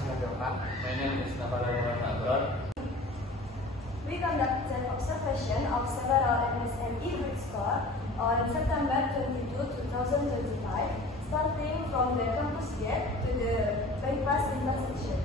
My name is Naparanaran Abrar. We conducted observation of several MSME food stores on September 22, 2025, starting from the campus gate to the bypass intersection.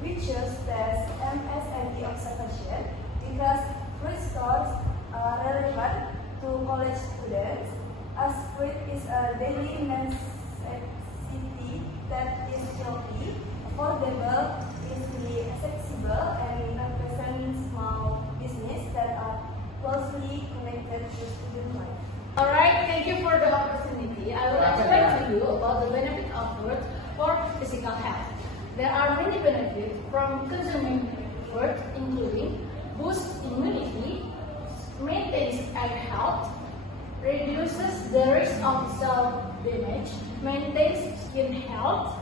We chose this MSME observation because food stores are relevant to college students, as food is a daily necessity that is healthy, affordable, easily accessible, and represents small business that are closely connected to student life. Alright, thank you for the opportunity. I will explain to you about the benefit of food for physical health. There are many benefits from consuming food, including boost immunity, maintains eye health, reduces the risk of cell damage, maintains skin health,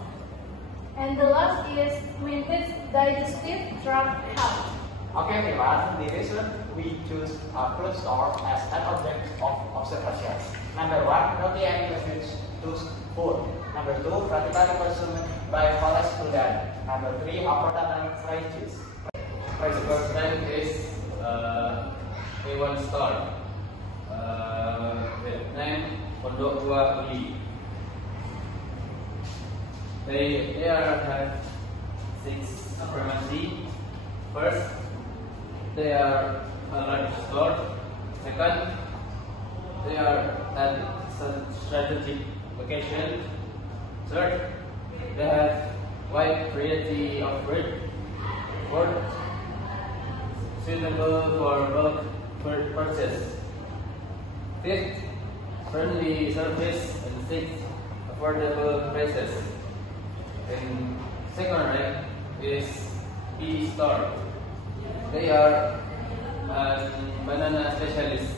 and the last is maintains digestive tract health. Okay, everyone, in the reason we choose a food store as an object of observation. Number 1, healthy and nutritious food. Number 2, practically consumed by college students. Number 3, affordable prices. The first time is A1 store. With name Pondok Tua Uli. They have 6 pharmacy. First, they are a large store. Second, they are at strategic location. Third, they have wide variety of food. Fourth, suitable for bulk food purchase. Fifth, friendly service, and sixth, affordable prices. And second rank is E store. They are banana specialists.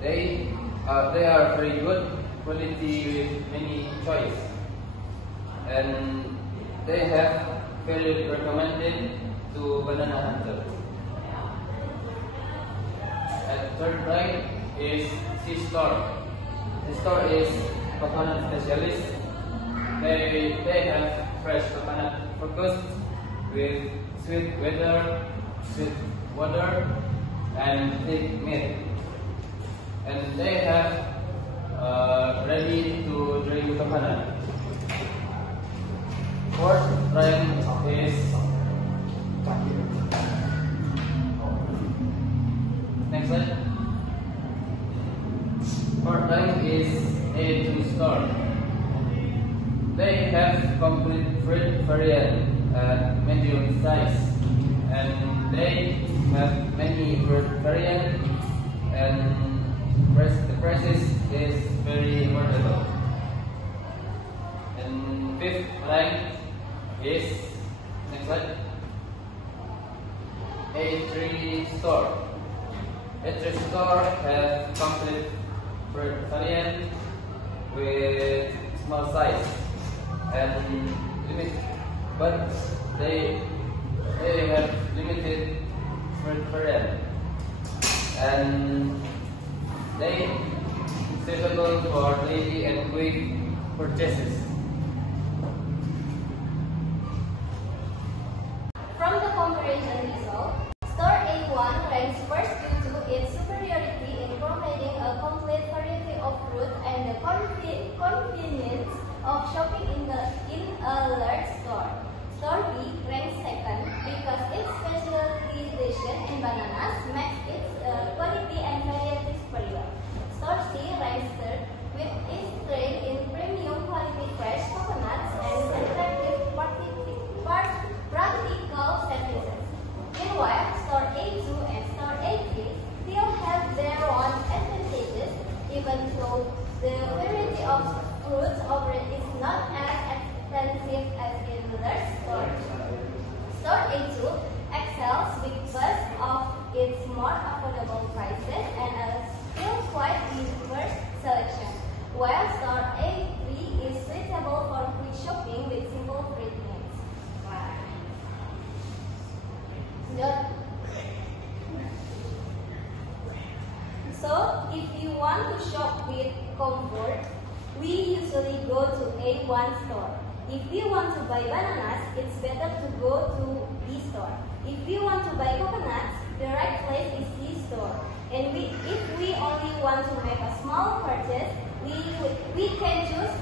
They are very good quality with many choice, and they have very recommended to Banana Hunter. At third rank is C store. C store is coconut specialist. They have fresh coconut focused with sweet water, and thick meat. And they have ready to drink coconut. Fourth rank is next slide. Fourth rank is A2 store. They have complete fruit variant at medium size, and they have many fruit variant, and the prices is very affordable. And fifth rank is next slide. A3 store. A3 store has complete fruit variant with small size and limit, but they have limited fruit variant, and they suitable for daily and quick purchases. From the comparison result, store A1 ranks first due to its superiority in providing a complete variety of fruit and the convenience of shopping in a large store. Store B ranks second because its specialization in bananas makes its quality and variety superior. Store C ranks third with its trade in premium quality fresh coconuts and attractive practical services. Meanwhile, Store A2 and Store A3 still have their own advantages, even though the variety of fruits offered is not as expensive as in large stores. Store A2 excels because of its more affordable prices and a still quite diverse selection, while Store A3 is suitable for quick shopping with simple fruit needs. So, if you want to shop with comfort, we usually go to A1 store. If we want to buy bananas, it's better to go to B store. If we want to buy coconuts, the right place is C store. And if we only want to make a small purchase, we can choose